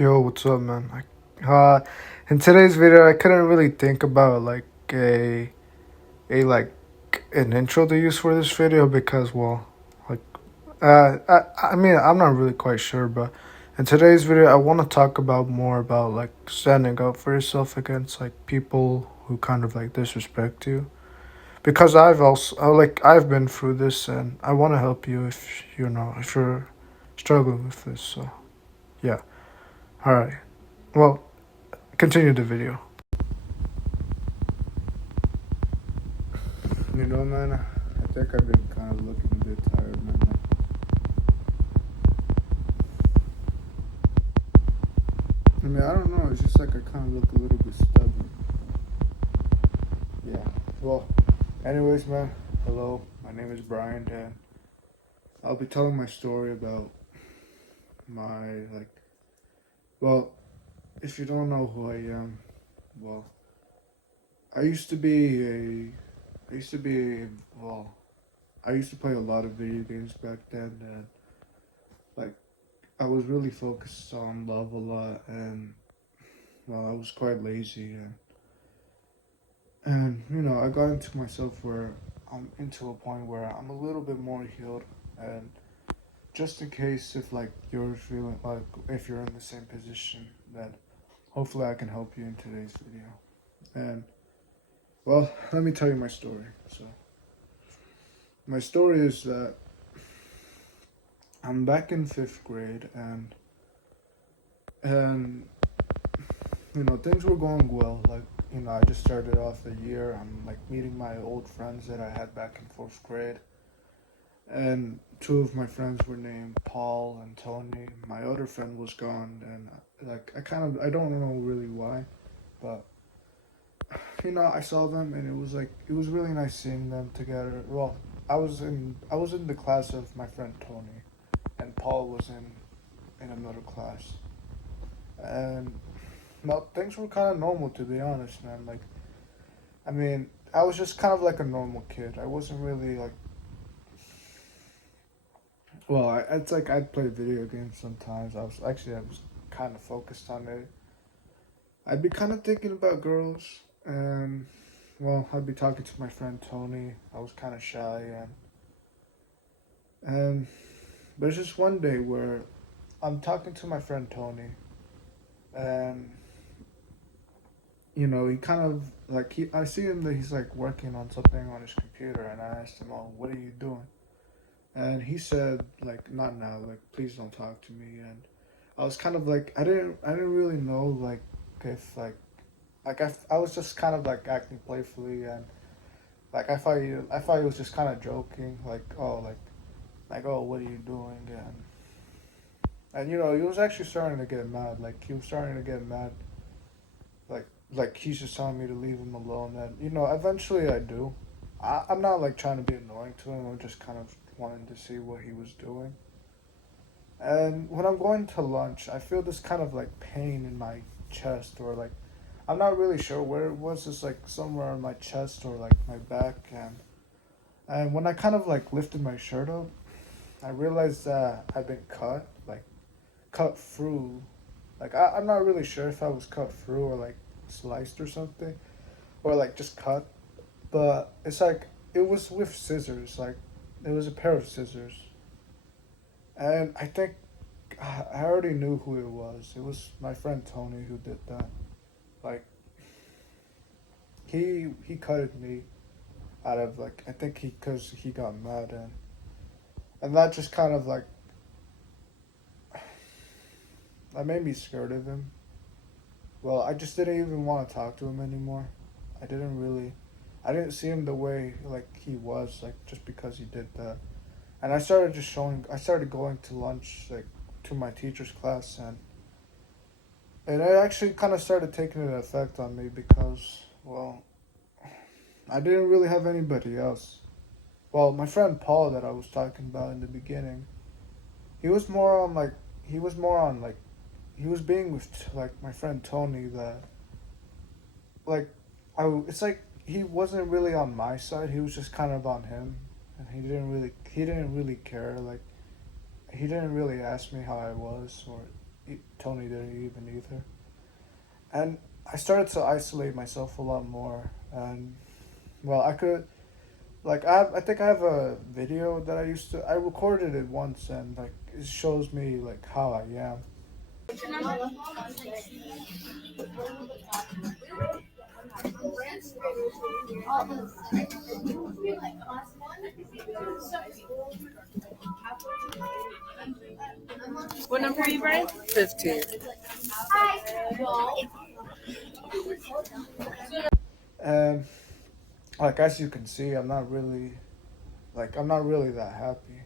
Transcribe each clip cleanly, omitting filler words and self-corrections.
Yo, what's up, man? In today's video, I couldn't really think about like a like an intro to use for this video because, well, like, I mean, I'm not really quite sure, but in today's video, I want to talk about more about like standing up for yourself against like people who kind of like disrespect you. Because I've been through this, and I want to help you if you're struggling with this. So yeah, all right. Well, continue the video. Man, I think I've been kind of looking a bit tired, man. I mean, I don't know. It's just like I kind of look a little bit stubborn. Yeah. Well, anyways, man. Hello. My name is Brian, and I'll be telling my story about my like. Well, if you don't know who I am, well, I used to be a. I used to be a. Well, I used to play a lot of video games back then, and like I was really focused on love a lot, and well, I was quite lazy, and I got into myself where I'm into a point where I'm a little bit more healed, and just in case if like you're feeling like if you're in the same position, then hopefully I can help you in today's video. And well, let me tell you my story. So my story is that I'm back in fifth grade, and things were going well. Like, I just started off the year. I'm like meeting my old friends that I had back in fourth grade. And two of my friends were named Paul and Tony. My other friend was gone, and like I don't know really why, but I saw them, and it was really nice seeing them together. Well, I was in the class of my friend Tony, and Paul was in another class, and no, things were kind of normal, to be honest, man. Like, I mean, I was just kind of like a normal kid. I wasn't really like. Well, it's like I'd play video games sometimes. I was kind of focused on it. I'd be kind of thinking about girls, and well, I'd be talking to my friend Tony. I was kind of shy, and there's just one day where I'm talking to my friend Tony, and he kind of like I see him that he's like working on something on his computer, and I asked him, "Oh, what are you doing?" And he said, like, "Not now, like, please don't talk to me." And I was kind of like, I didn't really know, like, if I was just kind of like acting playfully, and like I thought he was just kind of joking, like, oh, oh, what are you doing? And he was actually starting to get mad, like he was starting to get mad, like he's just telling me to leave him alone, and eventually I do. I'm not like trying to be annoying to him. I'm just kind of wanting to see what he was doing. And when I'm going to lunch, I feel this kind of like pain in my chest, or like I'm not really sure where it was. Just like somewhere on my chest or like my back, and when I kind of like lifted my shirt up, I realized that I'd been cut, like cut through. Like I'm not really sure if I was cut through or like sliced or something, or like just cut. But it's like it was with scissors. Like it was a pair of scissors, and I think I already knew who it was. It was my friend Tony who did that. Like he cut me out of like I think he because he got mad, and that just kind of like that made me scared of him. Well, I just didn't even want to talk to him anymore. I didn't really, I didn't see him the way like he was, like just because he did that. And I started going to lunch like to my teacher's class, and it actually kind of started taking an effect on me because, well, I didn't really have anybody else. Well, my friend Paul that I was talking about in the beginning, he was more on like he was more on like he was being with like my friend Tony that like it's like he wasn't really on my side. He was just kind of on him, and he didn't really care. Like he didn't really ask me how I was, or Tony didn't even either. And I started to isolate myself a lot more. And well, I could like I think I have a video that I recorded it once, and like it shows me like how I am. What number are you, Brian? 15. And like as you can see, I'm not really that happy.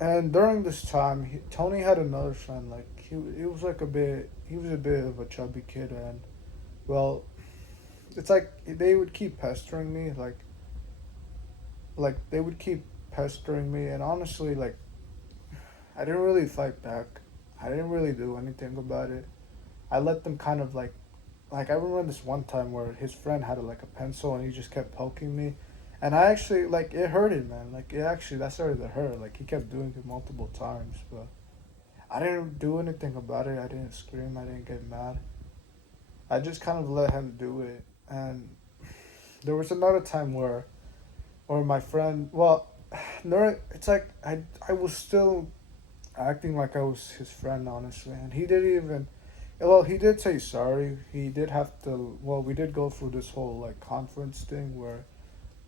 And during this time, Tony had another friend. Like he was like he was a bit of a chubby kid, and well, it's like they would keep pestering me, like they would keep pestering me, and honestly, like I didn't really fight back. I didn't really do anything about it. I let them kind of like I remember this one time where his friend had like a pencil and he just kept poking me, and I actually like it hurted, man. Like it actually that started to hurt. Like he kept doing it multiple times, but I didn't do anything about it. I didn't scream. I didn't get mad. I just kind of let him do it. And there was another time where my friend, well, no, it's like I was still acting like I was his friend, honestly, and he didn't even. Well, he did say sorry. He did have to. Well, we did go through this whole like conference thing where,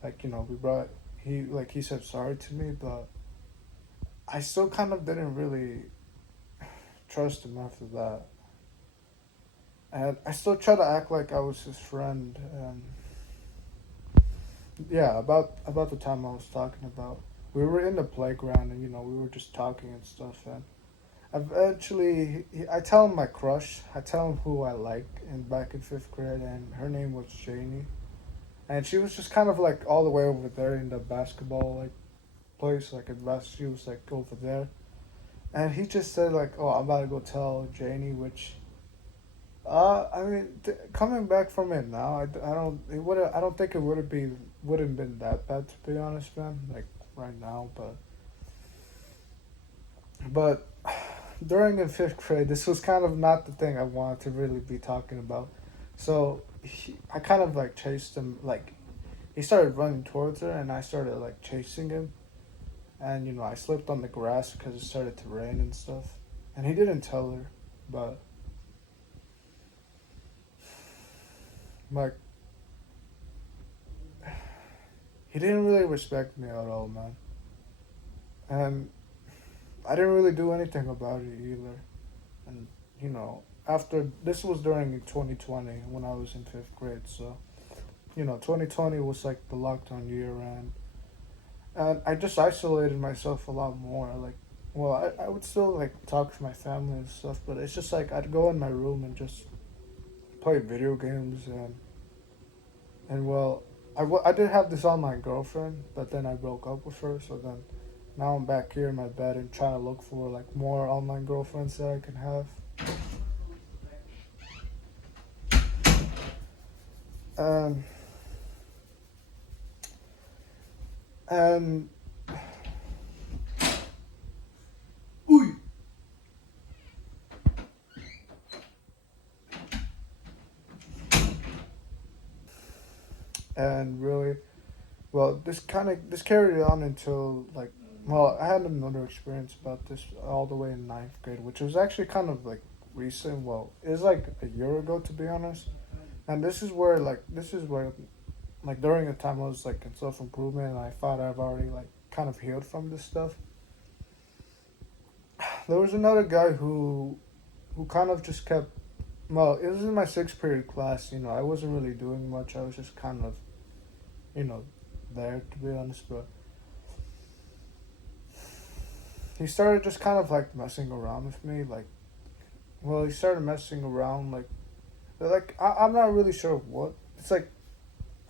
like we brought he said sorry to me, but I still kind of didn't really trust him after that, and I still try to act like I was his friend. And yeah, about the time I was talking about, we were in the playground and we were just talking and stuff, and eventually, I tell him my crush. I tell him who I like, and back in fifth grade, and her name was Janie, and she was just kind of like all the way over there in the basketball like place, like she was like over there, and he just said like, "Oh, I'm about to go tell Janie," which, I mean, coming back from it now, I don't think it wouldn't been that bad, to be honest, man. Like right now, but during in fifth grade, this was kind of not the thing I wanted to really be talking about. So I kind of like chased him. Like he started running towards her, and I started like chasing him. And I slipped on the grass because it started to rain and stuff. And he didn't tell her, but like he didn't really respect me at all, man. And I didn't really do anything about it either. And after this was during 2020 when I was in fifth grade, so 2020 was like the lockdown year, and I just isolated myself a lot more. Like, well, I would still like talk to my family and stuff, but it's just like I'd go in my room and just play video games, and well, I did have this online girlfriend, but then I broke up with her, so then now I'm back here in my bed and trying to look for like more online girlfriends that I can have. Um, and and really, well, this carried on until like, well, I had another experience about this all the way in ninth grade, which was actually kind of like recent. Well, it was like a year ago, to be honest. And this is where like during the time I was like in self improvement, and I thought I've already like kind of healed from this stuff. There was another guy who kind of just kept. Well, it was in my sixth period class. I wasn't really doing much. I was just kind of, you know, there, to be honest. But he started just kind of like messing around with me. Like, well, he started messing around. I'm not really sure what. It's like,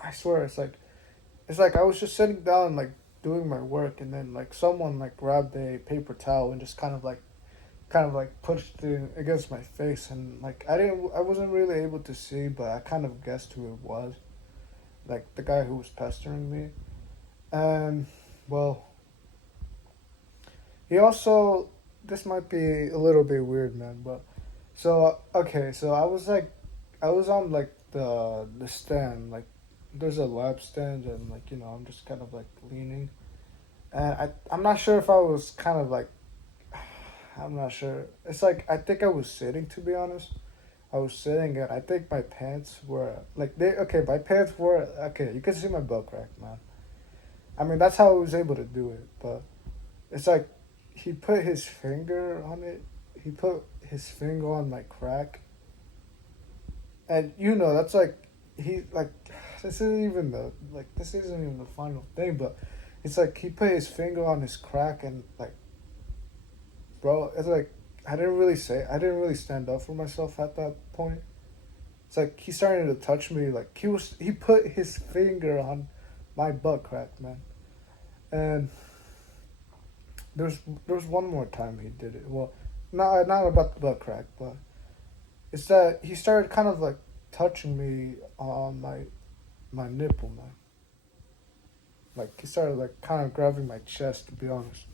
I swear, it's like I was just sitting down like doing my work, and then like someone like grabbed a paper towel and just kind of like pushed it against my face, and like I wasn't really able to see, but I kind of guessed who it was, like the guy who was pestering me. And well, he also, this might be a little bit weird, man, but so okay, so I was on like the stand, like there's a lab stand, and like I'm just kind of like leaning, and I'm not sure if I was kind of like, I'm not sure. It's like I think I was sitting, to be honest. I was sitting, and I think my pants were like they okay. My pants were okay. You can see my butt crack, man. I mean, that's how I was able to do it. But it's like he put his finger on it. He put his finger on my crack, and that's like he like this isn't even this isn't even the final thing. But it's like he put his finger on his crack, and like, bro, it's like I didn't really stand up for myself at that point. It's like he started to touch me. Like he put his finger on my butt crack, man. And there's one more time he did it. Well, not about the butt crack, but it's that he started kind of like touching me on my nipple, man. Like he started like kind of grabbing my chest. To be honest,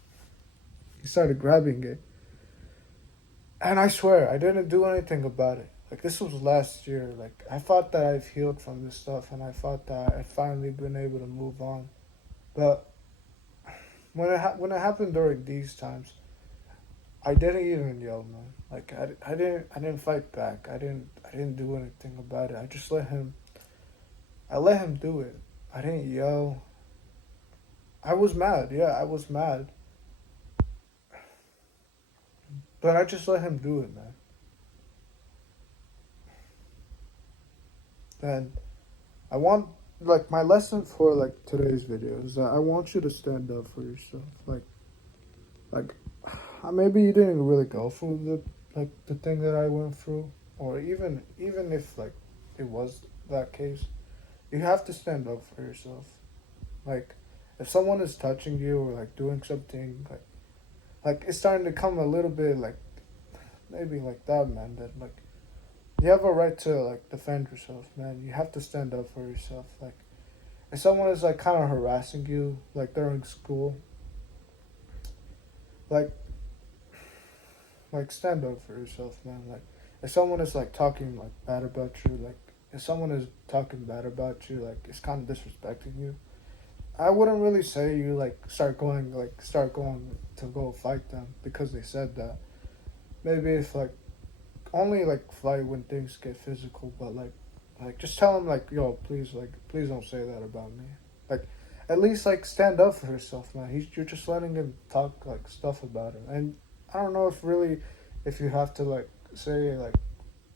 he started grabbing it, and I swear I didn't do anything about it. Like this was last year. Like I thought that I've healed from this stuff, and I thought that I'd finally been able to move on. But when it happened during these times, I didn't even yell, man. Like I didn't fight back. I didn't do anything about it. I let him do it. I didn't yell. I was mad. Yeah, I was mad. But I just let him do it, man. And I want like my lesson for like today's video is that I want you to stand up for yourself. Like maybe you didn't really go through the thing that I went through, or even if like it was that case, you have to stand up for yourself. Like if someone is touching you or like doing something like it's starting to come a little bit like maybe like that, man, that like you have a right to like defend yourself, man. You have to stand up for yourself. Like if someone is like kind of harassing you like during school, like stand up for yourself, man. Like if someone is like talking like bad about you, like if someone is talking bad about you, like it's kind of disrespecting you, I wouldn't really say you like start going to go fight them because they said that. Maybe if like only like fight when things get physical, but like just tell them like, yo, please don't say that about me. Like at least like stand up for yourself, man. You're just letting him talk like stuff about him, and I don't know if you have to like say like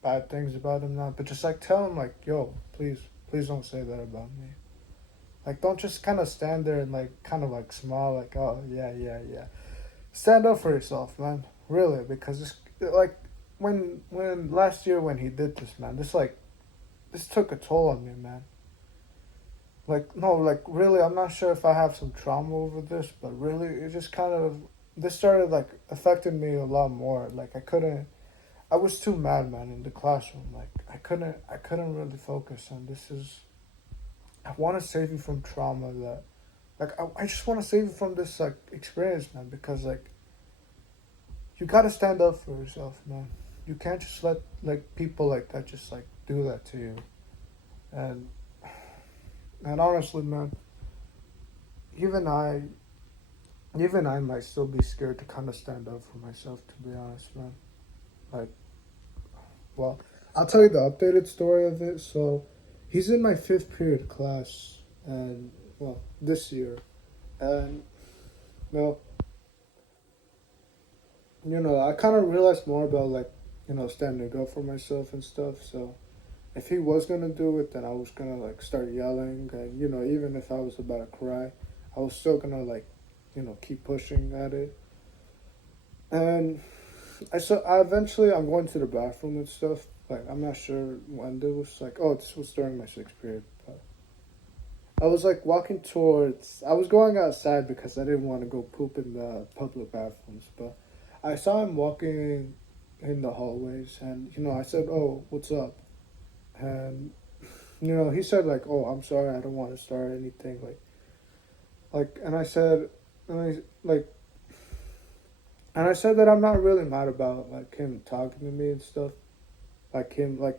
bad things about him now, but just like tell him like, yo, please don't say that about me. Like don't just kind of stand there and like kind of like smile like, oh yeah. Stand up for yourself, man. Really, because it's like when last year when he did this, man, this took a toll on me, man. Like no, like really, I'm not sure if I have some trauma over this, but really, it just kind of this started like affecting me a lot more. Like I was too mad, man, in the classroom. Like I couldn't really focus, and this is, I want to save you from trauma that, like I just want to save you from this like experience, man, because like you gotta stand up for yourself, man. You can't just let like people like that just like do that to you, and honestly, man, even I even I might still be scared to kind of stand up for myself, to be honest, man. Like, well, I'll tell you the updated story of it. So, he's in my fifth period class, and well, this year, and well, I kind of realized more about like, standing up for myself and stuff. So, if he was gonna do it, then I was gonna like start yelling, and even if I was about to cry, I was still gonna like, keep pushing at it. And I eventually I'm going to the bathroom and stuff. Like I'm not sure when this was like. Oh, this was during my sixth period. But I was like walking towards. I was going outside because I didn't want to go poop in the public bathrooms. But I saw him walking in the hallways, and I said, "Oh, what's up?" And he said like, "Oh, I'm sorry, I don't want to start anything." And I said, and I like And I said that I'm not really mad about like him talking to me and stuff. Like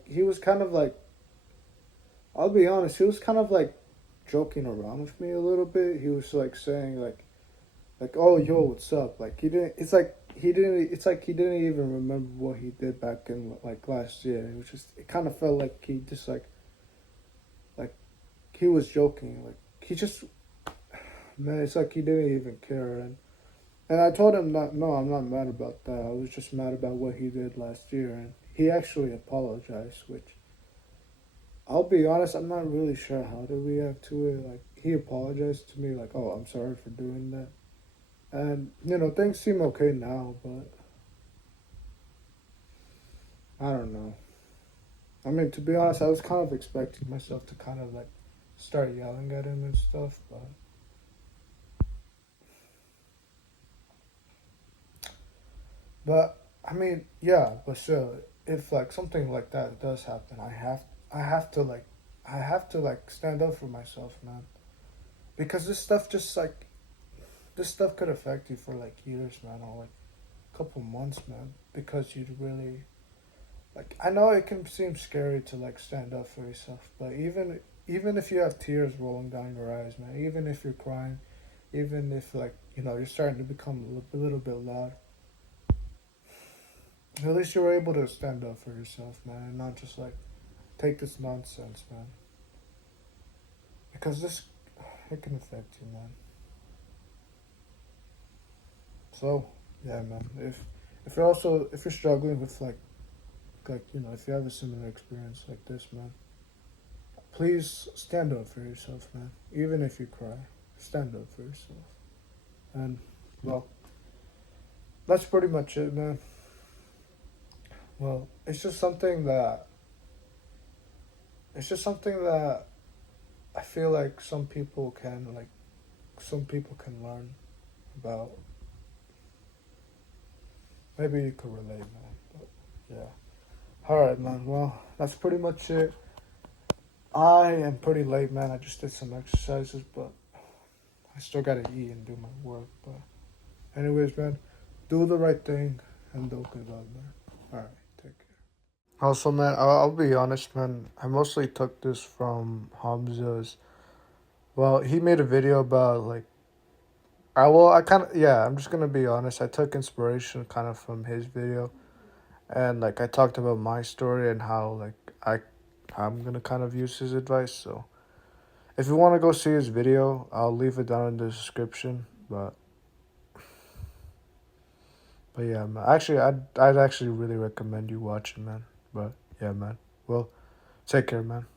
he was kind of like, I'll be honest, he was kind of like joking around with me a little bit. He was like saying like oh yo what's up? Like he didn't. It's like he didn't. It's like he didn't even remember what he did back in like last year. It was just. It kind of felt like he just like he was joking. Like he just man. It's like he didn't even care. And I told him that no, I'm not mad about that. I was just mad about what he did last year, and he actually apologized, which I'll be honest, I'm not really sure how to react to it. Like he apologized to me, like, "Oh, I'm sorry for doing that," and things seem okay now, but I don't know. I mean, to be honest, I was kind of expecting myself to kind of like start yelling at him and stuff, but I mean, yeah, but still, if like something like that does happen, I have to like, I have to like stand up for myself, man, because this stuff could affect you for like years, man, or like a couple months, man, because you'd really like. I know it can seem scary to like stand up for yourself, but even if you have tears rolling down your eyes, man, even if you're crying, even if like you're starting to become a little bit loud, at least you're able to stand up for yourself, man, and not just like take this nonsense, man, because this it can affect you, man. So yeah, man, if you're struggling with like if you have a similar experience like this, man, please stand up for yourself, man. Even if you cry, stand up for yourself. And well, that's pretty much it, man. Well, it's just something that I feel like some people can learn about. Maybe you could relate, man. But yeah. All right, man. Well, that's pretty much it. I am pretty late, man. I just did some exercises, but I still gotta eat and do my work. But anyways, man, do the right thing and don't give up, man. All right, take care. Also, man, I'll be honest, man. I mostly took this from Hamza's. Well, he made a video about like. I kind of yeah. I'm just gonna be honest. I took inspiration kind of from his video, and like I talked about my story and how like I'm gonna kind of use his advice. So if you want to go see his video, I'll leave it down in the description. But yeah, man. Actually, I'd actually really recommend you watching, man. But yeah, man. Well, take care, man.